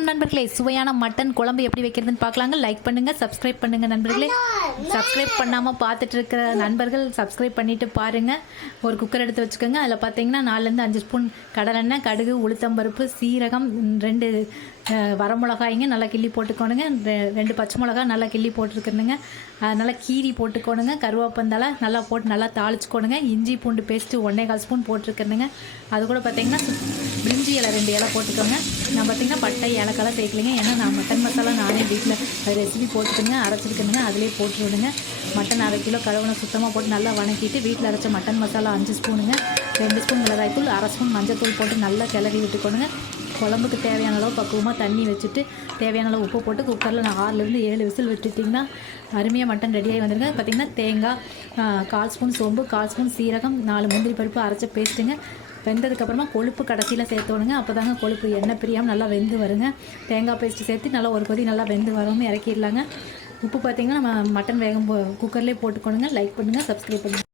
வணக்கம் நண்பர்களே, சுவையான மட்டன் குழம்பு எப்படி வைக்கிறதுன்னு பார்க்கலாங்க. லைக் பண்ணுங்கள், சப்ஸ்கிரைப் பண்ணுங்கள் நண்பர்களே. சப்ஸ்கிரைப் பண்ணாமல் பார்த்துட்டு இருக்கிற நண்பர்கள் சப்ஸ்கிரைப் பண்ணிவிட்டு பாருங்கள். ஒரு குக்கர் எடுத்து வச்சுக்கோங்க. அதில் பார்த்தீங்கன்னா 4லேருந்து 5 ஸ்பூன் கடலெண்ணெய், கடுகு, உளுத்தம்பருப்பு, சீரகம், 2 வரமிளகாய்ங்க நல்லா கிள்ளி போட்டுக்கோணுங்க. 2 பச்சை மிளகா நல்லா கிள்ளி போட்டுருக்கணுங்க. நல்லா கீரி போட்டுக்கோணுங்க. கருவேப்பந்தலை நல்லா போட்டு நல்லா தாளிச்சுக்கோணுங்க. இஞ்சி பூண்டு பேஸ்ட்டு 1.25 ஸ்பூன் போட்டிருக்கணுங்க. அது கூட பார்த்தீங்கன்னா பிரிஞ்சி இலை 2 இலை போட்டுக்கோங்க. நான் பார்த்தீங்கன்னா பட்டை ஏலக்காய் சேர்க்கலைங்க. ஏன்னா நான் மட்டன் மசாலா நானே வீட்டில் ரெசிபி போட்டுக்கோங்க, அரைச்சிருக்கணுங்க. அதிலே போட்டுவிடுங்க. மட்டன் 1/2 கிலோ கழுவுன சுத்தமாக போட்டு நல்லா வணக்கிட்டு வீட்டில் அரைச்ச மட்டன் மசாலா 5 ஸ்பூனுங்க, 2 ஸ்பூன் மிளகாய்த்தூள், 1/2 ஸ்பூன் மஞ்சள் போட்டு நல்லா கிளறி விட்டுக்கோணுங்க. குழம்புக்கு தேவையான அளவு பக்குவமாக தண்ணி வச்சுட்டு தேவையான அளவு உப்பு போட்டு குக்கரில் நான் 6லேருந்து 7 விசில் விட்டுட்டிங்கன்னா அருமையாக மட்டன் ரெடியாகி வந்துடுங்க. பார்த்திங்கன்னா தேங்காய் 1/4 ஸ்பூன் சோம்பு, 1/4 ஸ்பூன் சீரகம், 4 முந்திரி பருப்பு அரைச்ச பேஸ்ட்டுங்க. வெந்ததுக்கப்புறமா கொழுப்பு கடைசியில் சேர்த்தோணுங்க. அப்போ தாங்க கொழுப்பு எண்ணெய் பிரியாமல் நல்லா வெந்து வருங்க. தேங்காய் பேஸ்ட்டு சேர்த்து நல்லா ஒரு கொதி நல்லா வெந்து வரோன்னு இறக்கிடலாங்க. உப்பு பார்த்திங்கன்னா நம்ம மட்டன் வேகம் குக்கர்லேயே போட்டுக்கோணுங்க. லைக் பண்ணுங்கள், சப்ஸ்கிரைப் பண்ணுங்கள்.